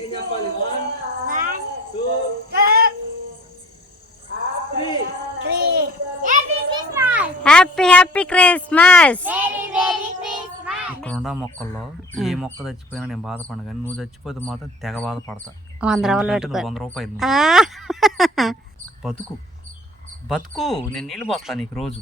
ఏం చెప్పాలి? 1 2 3. Happy happy Christmas. ఇక్కడ ఉన్న మొక్కల్లో ఏ మొక్క చచ్చిపోయినా నేను బాధపడను, కానీ నువ్వు చచ్చిపోతే మాత్రం తెగ బాధపడతా. 100 రూపాయలు నువ్వు 100 రూపాయలు బతుకు బతుకు, నేను నీళ్ళు పోస్తా నీకు రోజు.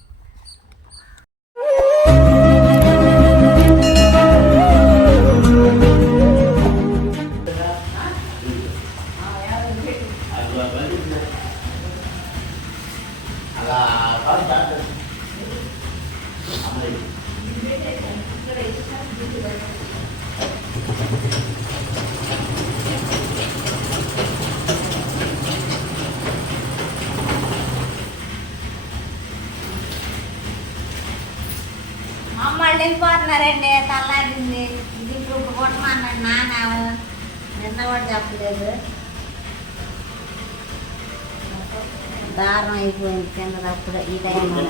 మమ్మల్ని వెళ్ళిపోతున్నారండి, తల్లారింది. ఇది ఇప్పుడు కొట్టమన్నాడు నాన్న, నిన్న కూడా చెప్పలేదు. దారుణం అయిపోయింది కింద అప్పుడు ఈ టైంలో.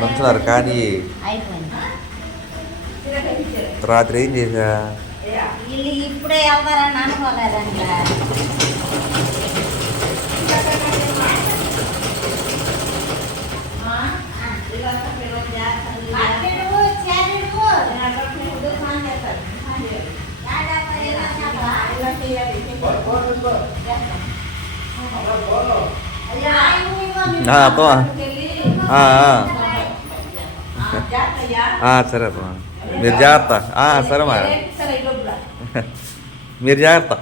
దంచున్నారు కానీ రాత్రి ఏం చేసా? వీళ్ళు ఇప్పుడే వెళ్తారని అనుకోలేదంట. సరే అమ్మా, మీరు జాగ్రత్త. సరే మా మీరు జాగ్రత్త.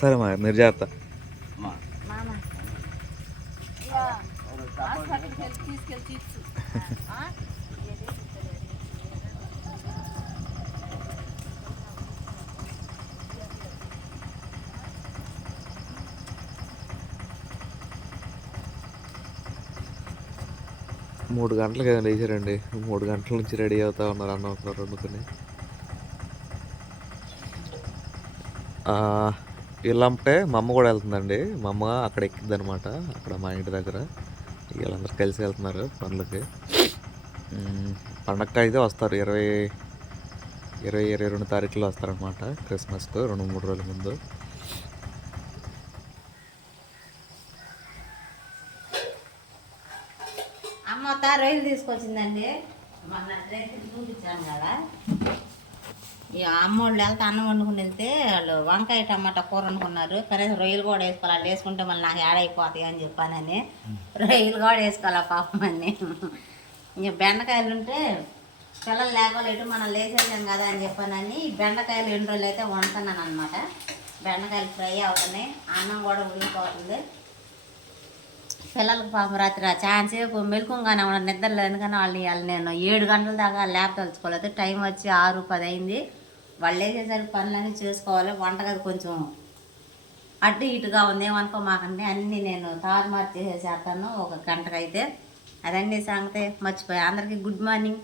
సరే మా మీరు జాగ్రత్త. 3 గంటలకు ఏదైనా లేచారండి. 3 గంటల నుంచి రెడీ అవుతా ఉన్నారు, అన్నం ఒకరు వండుకొని. వీళ్ళంటే మా అమ్మ కూడా వెళ్తుందండి. మా అమ్మ అక్కడ ఎక్కిద్ది అనమాట, అక్కడ మా ఇంటి దగ్గర. వీళ్ళందరూ కలిసి వెళ్తున్నారు పనులకి. పండగకి అయితే వస్తారు, 22 తారీఖులో వస్తారనమాట. క్రిస్మస్కు 2-3 రోజుల ముందు. అమ్మ రొయ్యలు తీసుకొచ్చిందండి, మొన్న రైతు చూపించాను కదా. ఇక అమ్మోళ్ళు వెళ్తే అన్నం వండుకుని వెళ్తే వాళ్ళు వంకాయ టమాటా కూర వండుకున్నారు. కనీసం రొయ్యలు కూడా వేసుకోవాలి, వాళ్ళు వేసుకుంటే మళ్ళీ నాకు ఏడైపోతాయి అని చెప్పానని రొయ్యలు కూడా వేసుకోవాలి పాపం అని. ఇంక బెండకాయలు ఉంటే పిల్లలు లేకపోలేదు, మనం లేసేసాం కదా అని చెప్పానని బెండకాయలు 2 రోజులు అయితే వండుతున్నాను అనమాట. బెండకాయలు ఫ్రై అవుతున్నాయి, అన్నం కూడా ఉడికిపోతుంది. పిల్లలకు పాపం రాత్రి చాలా సేపు మెలుకుంగానే ఉన్నారు, నిద్రలో. ఎందుకని వాళ్ళు నేను 7 గంటల దాకా ల్యాబ్ తలుచుకోలేదు. టైం వచ్చి 6-10 అయింది. వాళ్ళు వేసేసరికి పనులన్నీ చేసుకోవాలి. వంటగది కొంచెం అటు ఇటుగా ఉంది, ఏమనుకో మాకంటే అన్నీ నేను తారుమారు చేసేసేస్తాను 1 గంటకైతే. అదండి సంగతి, మర్చిపోయా. అందరికీ గుడ్ మార్నింగ్,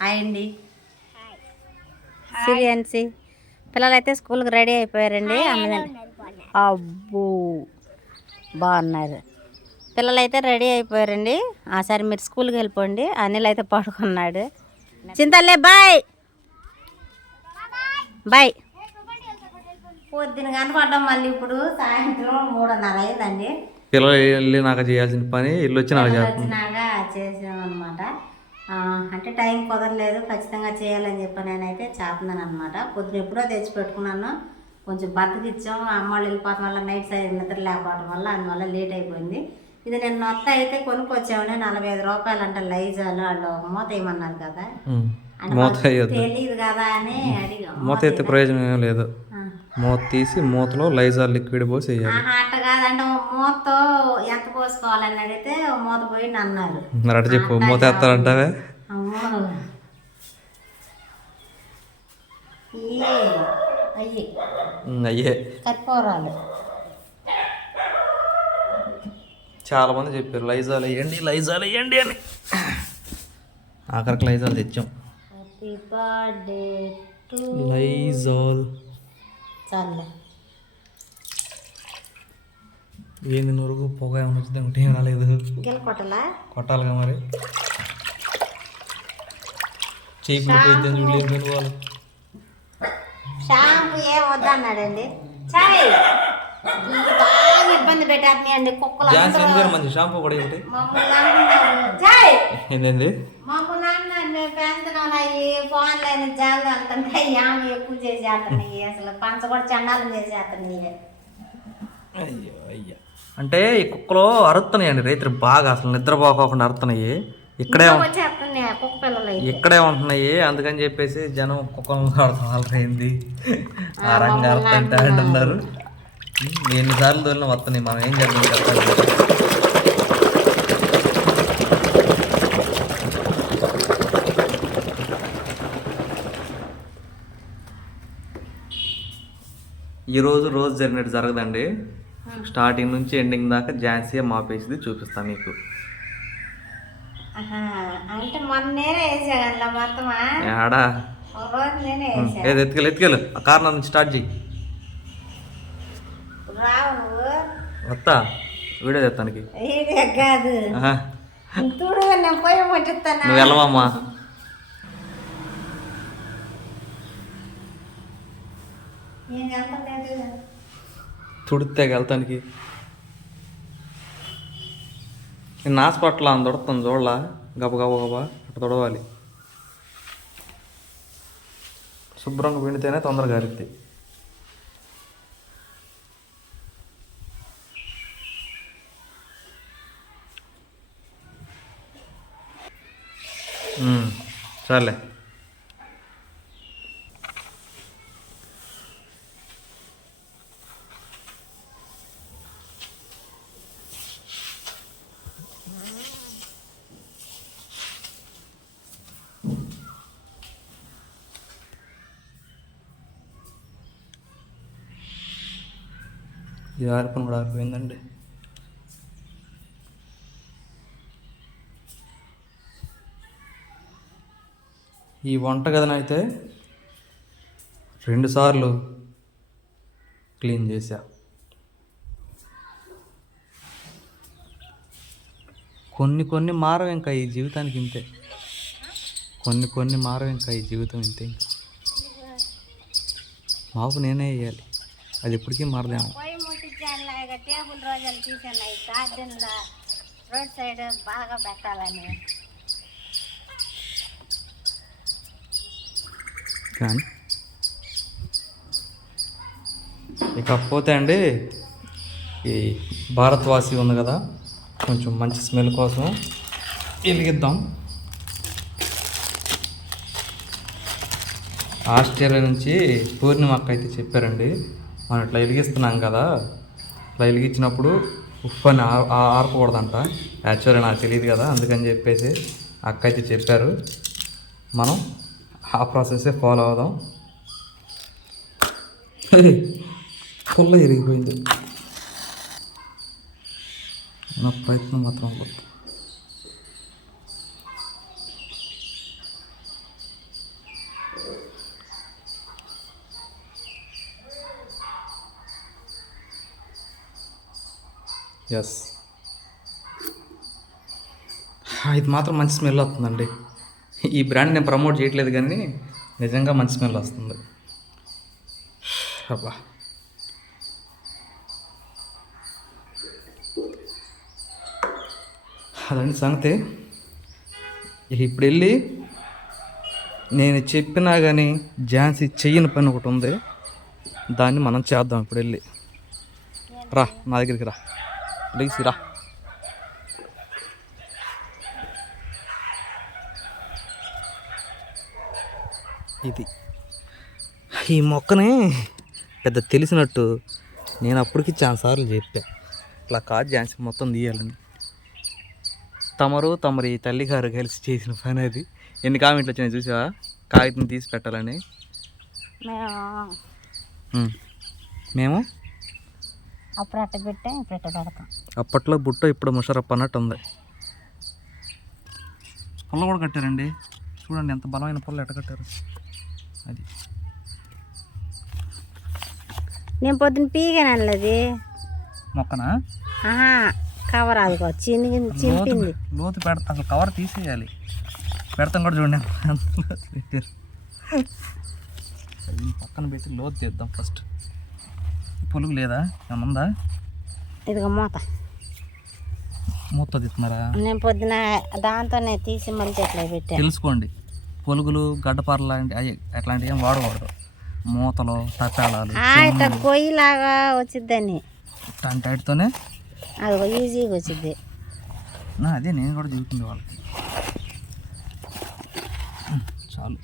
హాయ్ అండి. సిరియన్సి పిల్లలైతే స్కూల్కి రెడీ అయిపోయారండి. అబ్బో బాగున్నారు పిల్లలైతే, రెడీ అయిపోయారండి. సరే మీరు స్కూల్కి వెళ్ళిపోండి. అనిల్ అయితే పడుకున్నాడు. చింతలే బాయ్ బాయ్. పొద్దున కనపడ్డాం, మళ్ళీ ఇప్పుడు సాయంత్రం 3:30 అయిందండి. పిల్లలు వెళ్ళి నాకు చేయాల్సిన పని ఇల్లు వచ్చినాక చేసామన్నమాట. అంటే టైం కుదరలేదు, ఖచ్చితంగా చేయాలని చెప్పి నేనైతే చేస్తున్నాను అనమాట. పొద్దున ఎప్పుడో తెచ్చి పెట్టుకున్నాను, కొంచెం బద్దకిచ్చాం. అమ్మ వాళ్ళు వెళ్ళిపోవడం వల్ల నైట్ సైడ్ నిద్ర లేకపోవడం వల్ల అందువల్ల లేట్ అయిపోయింది. ఇది నేను మొత్త అయితే కొనుక్కొచ్చామని 45 రూపాయలు అంట. లైజాలు వాళ్ళు మూత వేయమన్నారు కదా, తెలియదు కదా అని అడిగాం. మూత అయితే ప్రయోజనం ఏం లేదు, మూత తీసి మూతలో లైజాల్ లిక్విడ్ పోసి వేయాలి. అట్ట కాదంటే మూతతో ఎంత పోసుకోవాలని అడిగితే మూత పోయి అన్నారు. మరి అటు చెప్పు, మూత వేస్తారంటావే. ఇయ్యే అయ్యి అయ్యే కర్పూరాలు. చాలామంది చెప్పారు లైజాల్ వేయండి అని. ఆఖరికి లైజాల్ తెచ్చాం. హ్యాపీ బర్త్డే టు లైజాల్ చాలే. ఏంది నురుగు పొగ ఏమైనా వచ్చింది ఒకటి ఏం రాలేదు. గిల్ కొట్టలా కొట్టాలిగా మరి. చీకులు వాళ్ళు షాంపూ ఏం వద్దన్నాడండి. చాయ్ బాగా ఇబ్బంది పెట్టేస్తున్నాయండి కుక్కలు. మంచి షాంపూ కూడా ఒకటి మమ్మల్ని అంటున్నారు. చాయ్ ఏంటండి మమ్మల్ని అంటున్నారు మేము పెంచుతున్నాం అయ్యి ఫోన్లో జాలు అంటుంటే ఆమె ఎక్కువ చేసేస్తున్నాయి. అసలు పంచ కూడా చండాలం చేసేస్తున్నాయి. అయ్యో అంటే ఈ కుక్కలు అరుతున్నాయండి రైతులు బాగా, అసలు నిద్రపోకోకుండా అరుతున్నాయి. ఇక్కడే వచ్చేస్తున్నాయి కుక్క పిల్లలు. ఇక్కడే ఉంటున్నాయి. అందుకని చెప్పేసి జనం కుక్కలను అర్థమైంది. ఆ రంగా అర్థంటే అంటున్నారు. ఎన్నిసార్లు దొరిన వస్తున్నాయి, మనం ఏం చేద్దాం చెప్పండి. ఈరోజు రోజు జరిగినట్టు జరగదండి. స్టార్టింగ్ నుంచి ఎండింగ్ దాకా ఝాన్సీ మాపేసింది చూపిస్తాను మీకు. అంటే మొన్న నేనే వేసాను మొత్తమా ఆడా రోజు నేనే వేసాను. ఏది ఎత్తుకెళ్ళు ఆ కారణం నుంచి స్టార్ట్ చెయ్యి. రావు నువ్వు వస్తా వీడియో చెప్తానికి కాదు చూడు నేను పోయి పట్టిస్తాను. నువ్వు వెళ్ళమమ్మా. తుడితే వెళ్తానికి నేను హాస్పిటల్ అని తొడతాను చూడలా. గబ గబ గబ అట్లా తొడవాలి. శుభ్రంగా పిండితేనే తొందరగా అరిద్ది. సర్లే ఇది ఆరిపోయిన కూడా ఆరిపోయిందండి. ఈ వంటగదినైతే 2 సార్లు క్లీన్ చేశా. కొన్ని మారవు ఇంకా ఈ జీవితానికి ఇంతే. కొన్ని మారవు ఇంకా ఈ జీవితం ఇంతే. ఇంకా మాకు నేనే వేయాలి, అది ఎప్పటికీ మారదేమో. టేబుల్ రోజులు తీసాను గార్డెన్లో రోడ్ సైడ్ బాగా పెట్టాలని. కానీ ఇకపోతే అండి ఈ భారత్వాసి ఉంది కదా, కొంచెం మంచి స్మెల్ కోసం వెలిగిద్దాం. ఆస్ట్రేలియా నుంచి పూర్ణిమ అక్క అయితే చెప్పారండి, మనం ఇట్లా వెలిగిస్తున్నాం కదా, ఇట్లా వెలిగించినప్పుడు ఉప్పు అని ఆర్పకూడదంట. యాక్చువల్లీ నాకు తెలియదు కదా, అందుకని చెప్పేసి అక్క అయితే చెప్పారు. మనం ఆ ప్రాసెస్సే ఫాలో అవుదాం. ఫుల్ ఇరిగిపోయింది నా ప్రయత్నం మాత్రం. ఎస్, ఇది మాత్రం మంచి స్మెల్ వస్తుందండి. ఈ బ్రాండ్ నేను ప్రమోట్ చేయట్లేదు కానీ నిజంగా మంచి స్మెల్ వస్తుంది. అబ్బా, అదండి సంగతి. ఇప్పుడు వెళ్ళి నేను చెప్పినా కానీ ఝాన్సీ చెయ్యని పని ఒకటి ఉంది, దాన్ని మనం చేద్దాం. ఇప్పుడు వెళ్ళి రా, నా దగ్గరికి రా, లేచి రా. ఇది ఈ మొక్కని పెద్ద తెలిసినట్టు నేను అప్పటికి చాలాసార్లు చెప్పా, ఇట్లా కాదు ఝాన్సీ మొత్తం తీయాలని. తమరి తల్లిగారు కలిసి చేసిన పని అది. ఎన్ని కామెంట్లు వచ్చినాయి చూసావా, కాగితం తీసి పెట్టాలని. మేము అప్పుడు అట్ట పెట్టాం ఇప్పుడు అట్ట పెడతాం. అప్పట్లో బుట్ట ఇప్పుడు ముషరప్ అన్నట్టు ఉంది. పుల్ల కూడా కట్టారండి, చూడండి ఎంత బలమైన పుల్ల ఎట్ట కట్టారు. అది నేను పొద్దున్న పీగాను అది మొక్కనా కవర్ అది చింపింది. లోతు పెడతా, అసలు కవర్ తీసేయాలి. పెడతాం కూడా చూడండి పెట్టారు. పక్కన పెట్టి లోతు తీద్దాం ఫస్ట్. పొలుగు లేదా ఏమన్నా ఉందా? ఇదిగో మూత తీస్తున్నారా? నేను పొద్దున దాంతోనే తీసి మళ్ళీ చెట్లు పెట్టా. తెలుసుకోండి, పొలుగులు గడ్డపార లాంటి అవి అట్లాంటివి ఏం వాడకూడదు. మూతలు తప్పాలాలు ఇట్లా కొయ్యిలాగా వచ్చిద్దని వాటితోనే అది ఈజీగా వచ్చిద్ది. అదే నేను కూడా చెబుతుంది వాళ్ళకి. చాలు.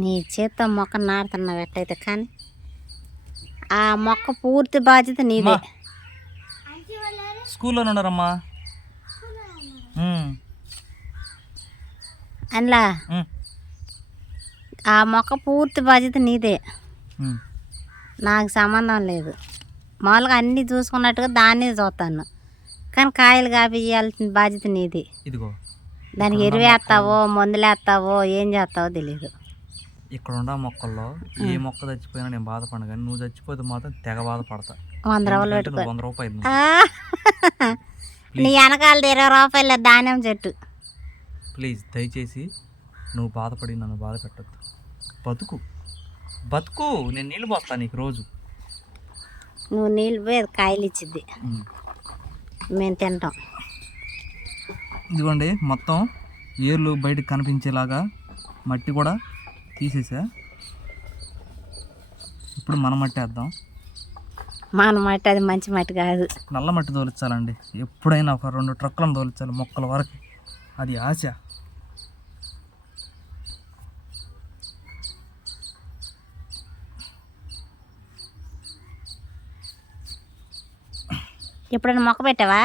నీ చేత్తో మొక్క నాటుతున్నావు ఎట్లయితే, కానీ ఆ మొక్క పూర్తి బాధ్యత నీదే. స్కూల్లో ఉన్నారమ్మా అందులో ఆ మొక్క పూర్తి బాధ్యత నీదే, నాకు సంబంధం లేదు. మామూలుగా అన్నీ చూసుకున్నట్టుగా దాన్ని చూస్తాను, కానీ కాయలు కాపియాల్సిన బాధ్యత నీది. ఇదిగో దానికి ఎరువేస్తావో మందులేస్తావో ఏం చేస్తావో తెలీదు. ఇక్కడ ఉన్న మొక్కల్లో ఏ మొక్క చచ్చిపోయినా నేను బాధపడను, కానీ నువ్వు చచ్చిపోతే మాత్రం తెగ బాధపడతా. 100 రూపాయలు పెట్టుకో. 100 రూపాయలు నీ వెనకాలది 20 రూపాయలు ధాన్యం చెట్టు. ప్లీజ్ దయచేసి నువ్వు బాధపడి నన్ను బాధ పెట్టద్దు. బతుకు బతుకు, నేను నీళ్ళు పోస్తాను నీకు రోజు. నువ్వు నీళ్ళు పోయి కాయలు ఇచ్చిద్ది, మేము తింటాం. ఇదిగోండి మొత్తం ఏర్లు బయటకు కనిపించేలాగా మట్టి కూడా తీసేసా. ఇప్పుడు మన మట్టి వేద్దాం. మన మట్టి అది మంచి మట్టి కాదు, నల్ల మట్టి తోలించాలండి. ఎప్పుడైనా ఒక 2 ట్రక్కులను తోలించాలి మొక్కల వరకు, అది ఆశ. ఎప్పుడైనా మొక్క పెట్టావా?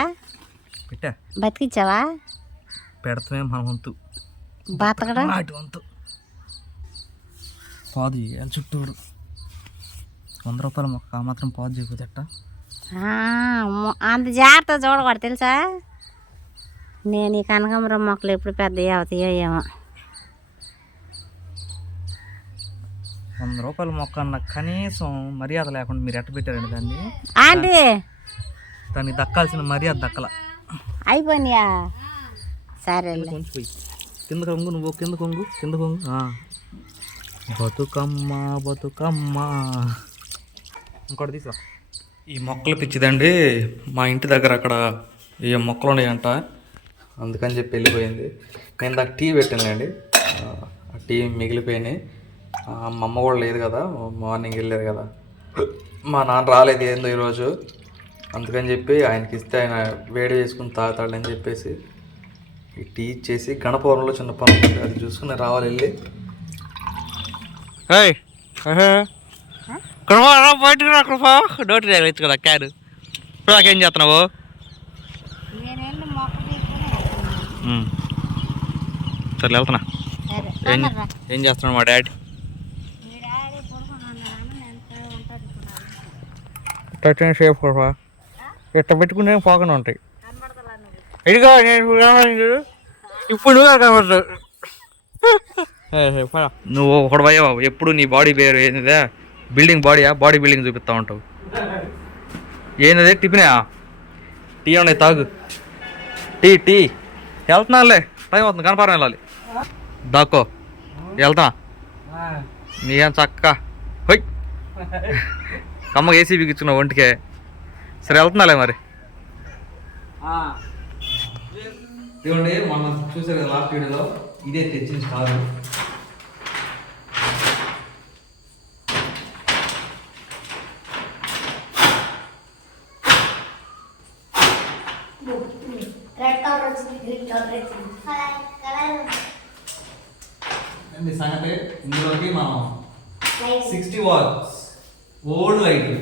పెట్టా. బతికిచ్చావా? పెడతామే మన వంతు, బతకడం నాటి వంతు. పాదు చేయాలి చుట్టూరు. 100 రూపాయల మొక్క ఆ మాత్రం పాదు చేయకపోతే అంత జాగ్రత్త చూడకూడదు తెలుసా. నేను ఈ కనకాంబరం మొక్కలు ఎప్పుడు పెద్ద అవుతాయో ఏమో. 100 రూపాయల మొక్క అన్న కనీసం మర్యాద లేకుండా మీరు ఎట్ట పెట్టారండి దాన్ని. ఆంటీ దానికి దక్కాల్సిన మర్యాద దక్కల. అయిపోయినాయా? సరే కొంచెం పోయి కింద కొంగు, నువ్వు కింద కొంగు, కింద కొంగు. బతుకమ్మ బతుకమ్మ ఇంకోటి తీసా. ఈ మొక్కలు పిచ్చిదండి. మా ఇంటి దగ్గర అక్కడ ఏ మొక్కలు ఉన్నాయంట, అందుకని చెప్పి వెళ్ళిపోయింది. నేను దాకా టీ పెట్టానులేండి, ఆ టీ మిగిలిపోయినాయి. మా అమ్మ కూడా లేదు కదా, మార్నింగ్ వెళ్ళారు కదా. మా నాన్న రాలేదు ఏందో ఈరోజు, అందుకని చెప్పి ఆయనకి ఇస్తే ఆయన వేడి చేసుకుని తాగుతాడని చెప్పేసి ఈ టీ ఇచ్చేసి గణపవరంలో చిన్న పని ఉంటుంది, అది చూసుకుని రావాలి వెళ్ళి. బయటకు రాకూడదు, నోటి తెచ్చు కదా క్యారు. ఇప్పుడు నాకేం చేస్తున్నావు? సరే వెళ్తున్నా. ఏం చేస్తున్నాడు మా డాడీ? సేఫ్ కూడా ఇట్లా పెట్టుకుంటే పోకుండా ఉంటాయి. ఇదిగో నేను ఇప్పుడు నువ్వు కనబడతావు. నువ్వు ఒకటి పోయావు ఎప్పుడు, నీ బాడీ పేరు ఏంటిదే? బిల్డింగ్ బాడీయా? బాడీ బిల్డింగ్ చూపిస్తూ ఉంటావు. ఏంటది? టిఫినా? టీ ఉన్నాయి తాగు. టీ వెళ్తున్నానులే, టైం అవుతుంది, కనపరం వెళ్ళాలి. దాక్కో వెళ్తా. నీకేం చక్క హొయ్ కమ్మగా ఏసీ బిగించుకున్నావు ఒంటికే. సరే వెళ్తున్నాలే మరి. ఇదిగోండి మొన్న చూసారు కదా లాస్ట్ వీడియోలో, ఇదే తెచ్చిన స్టారు. అండి సంగతి ఇందులోకి మనం 60 వాట్స్ ఓల్డ్ లైట్లు,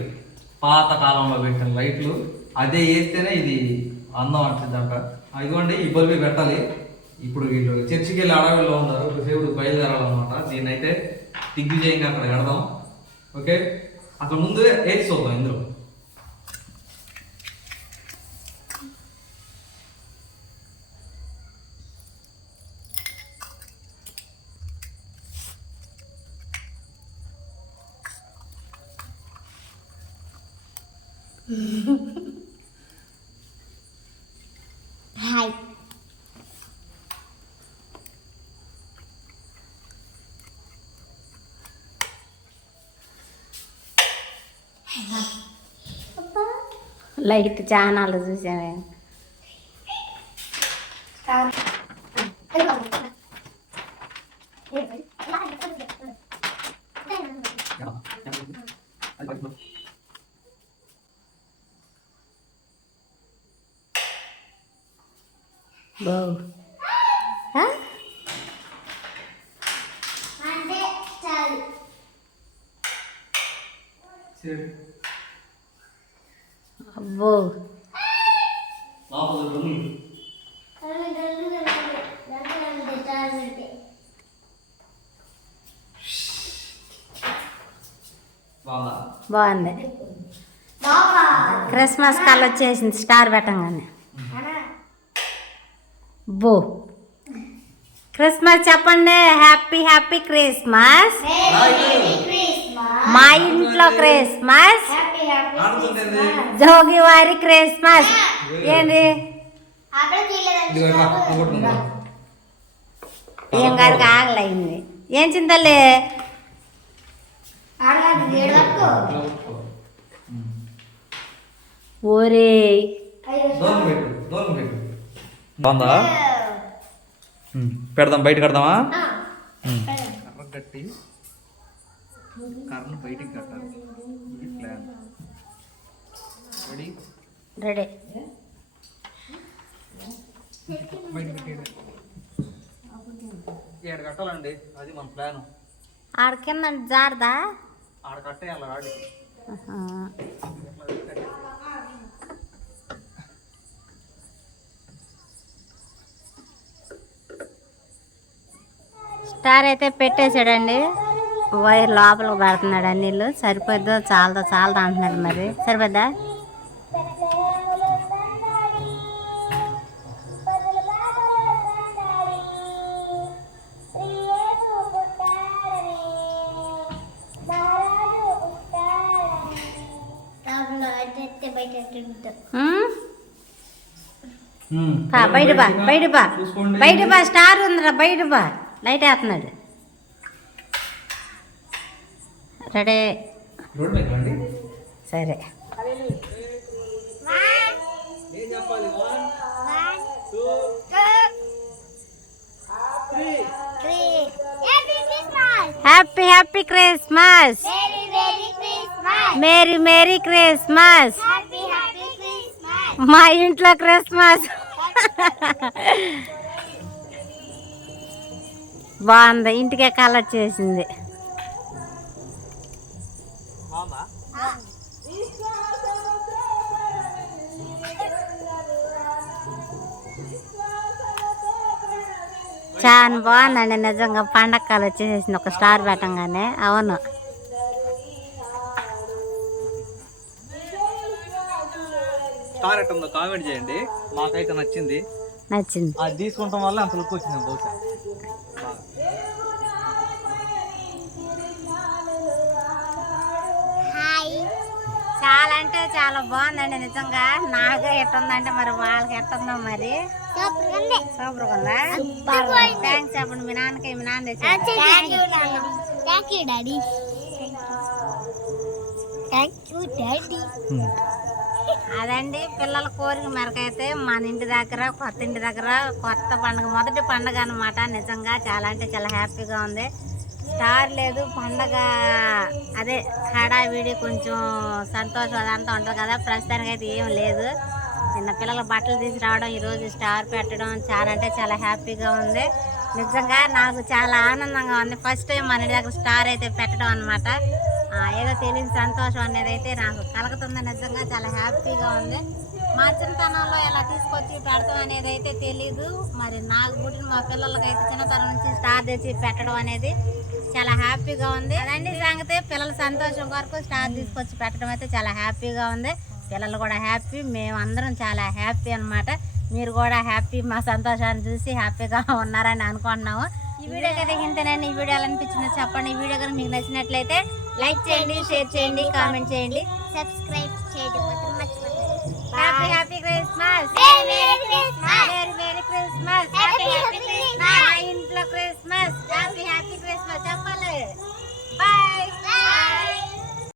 పాత కాలంలో పెట్టిన లైట్లు అదే వేస్తేనే ఇది అందం అంటుందంట. ఇదిగోండి ఈ బల్బు పెట్టాలి. ఇప్పుడు వీళ్ళు చర్చికి వెళ్ళి అడవిలో ఉన్నారు, సేవుడు బయలుదేరాలన్నమాట. దీన్ని అయితే దిగ్విజయంగా అక్కడ పెడదాం. ఓకే, అక్కడ ముందు వేసి చూద్దాం ఇందులో. హాయ్ లైట్ ఛానల్ చూసామే. బావు అబ్బో బాగుంది. క్రిస్మస్ కల్ వచ్చేసింది స్టార్ పెట్టంగానే. బో క్రిస్మస్ చెప్పండి. Happy happy Christmas. మా ఇంట్లో క్రిస్మస్, జోగి వారి క్రిస్మస్. ఏంది ఏం గారికి ఆగలైంది. ఏం చింతలే ఓరే బాగుందా? పెడదాం, బయట కడదామా? కర్ర కట్టి కర్రను బయటికి కట్టాలి. ఇది ప్లాన్. రెడీ? రెడీ. ఏడు కట్టాలండి, అది మన ప్లాన్. ఆడ కింద జారదా? ఆడ కట్టేయాలి. ఆడికి స్టార్ అయితే పెట్టేశాడండి. వైర్ లోపలికి పెడుతున్నాడు. నీళ్ళు సరిపోద్దో చాలదా అంటున్నాడు. మరి సరిపోద్దా? బయట బా స్టార్ ఉందిరా. బయట బా లైట్ వేస్తున్నాడు. రెడీ? సరే. Happy happy Christmas. Merry merry Christmas. మా ఇంట్లో క్రిస్మస్. బాగుంది. ఇంటికే కలర్ చేసింది. చాలా బాగుందండి నిజంగా. పండగ కలర్ వచ్చేసేసింది ఒక స్టార్ పెట్టంగానే. అవును, స్టార్ ఎట్టుందో కామెంట్ చేయండి. మాకైతే నచ్చింది. అది తీసుకుంటాం వల్ల అంత లుక్ వచ్చింది బహుశా. చాలా అంటే చాలా బాగుందండి నిజంగా. నాకు ఎట్టుందంటే మరి వాళ్ళకి ఎట్టుందో మరి. సూపర్ ఉందా? థ్యాంక్స్ చెప్పండి మీ నాన్నకి. మీ నాన్న అదండి పిల్లల కోరిక మేరకైతే మన ఇంటి దగ్గర కొత్త ఇంటి దగ్గర కొత్త పండుగ, మొదటి పండుగ అనమాట. నిజంగా చాలా అంటే చాలా హ్యాపీగా ఉంది. స్టార్ లేదు పండగ, అదే హడావిడి కొంచెం సంతోషం అదంతా ఉంటుంది కదా. ప్రస్తుతానికి అయితే ఏం లేదు. నిన్న పిల్లల బట్టలు తీసుకురావడం, ఈరోజు స్టార్ పెట్టడం చాలా అంటే చాలా హ్యాపీగా ఉంది. నిజంగా నాకు చాలా ఆనందంగా ఉంది. ఫస్ట్ టైం మన ఇంటి దగ్గర స్టార్ అయితే పెట్టడం అనమాట. ఏదో తెలియని సంతోషం అనేది అయితే నాకు కలుగుతుంది. నిజంగా చాలా హ్యాపీగా ఉంది. మా చిన్నతనంలో ఇలా తీసుకొచ్చి పెడతాం అనేది అయితే తెలీదు. మరి నాకు పుట్టిన మా పిల్లలకైతే చిన్నతనం నుంచి స్టార్ తెచ్చి పెట్టడం అనేది చాలా హ్యాపీగా ఉంది. అదండి సంగతి. పిల్లల సంతోషం కొరకు స్టార్ తీసుకొచ్చి పెట్టడం అయితే చాలా హ్యాపీగా ఉంది. పిల్లలు కూడా హ్యాపీ, మేమందరం చాలా హ్యాపీ అనమాట. మీరు కూడా హ్యాపీ, మా సంతోషాన్ని చూసి హ్యాపీగా ఉన్నారని అనుకుంటున్నాము. ఈ వీడియో కదా ఇంతేనండి. ఈ వీడియో ఎలా అనిపించిందో చెప్పండి. ఈ వీడియో కనుక మీకు నచ్చినట్లయితే లైక్ చేయండి, షేర్ చేయండి, కామెంట్ చేయండి, సబ్స్క్రైబ్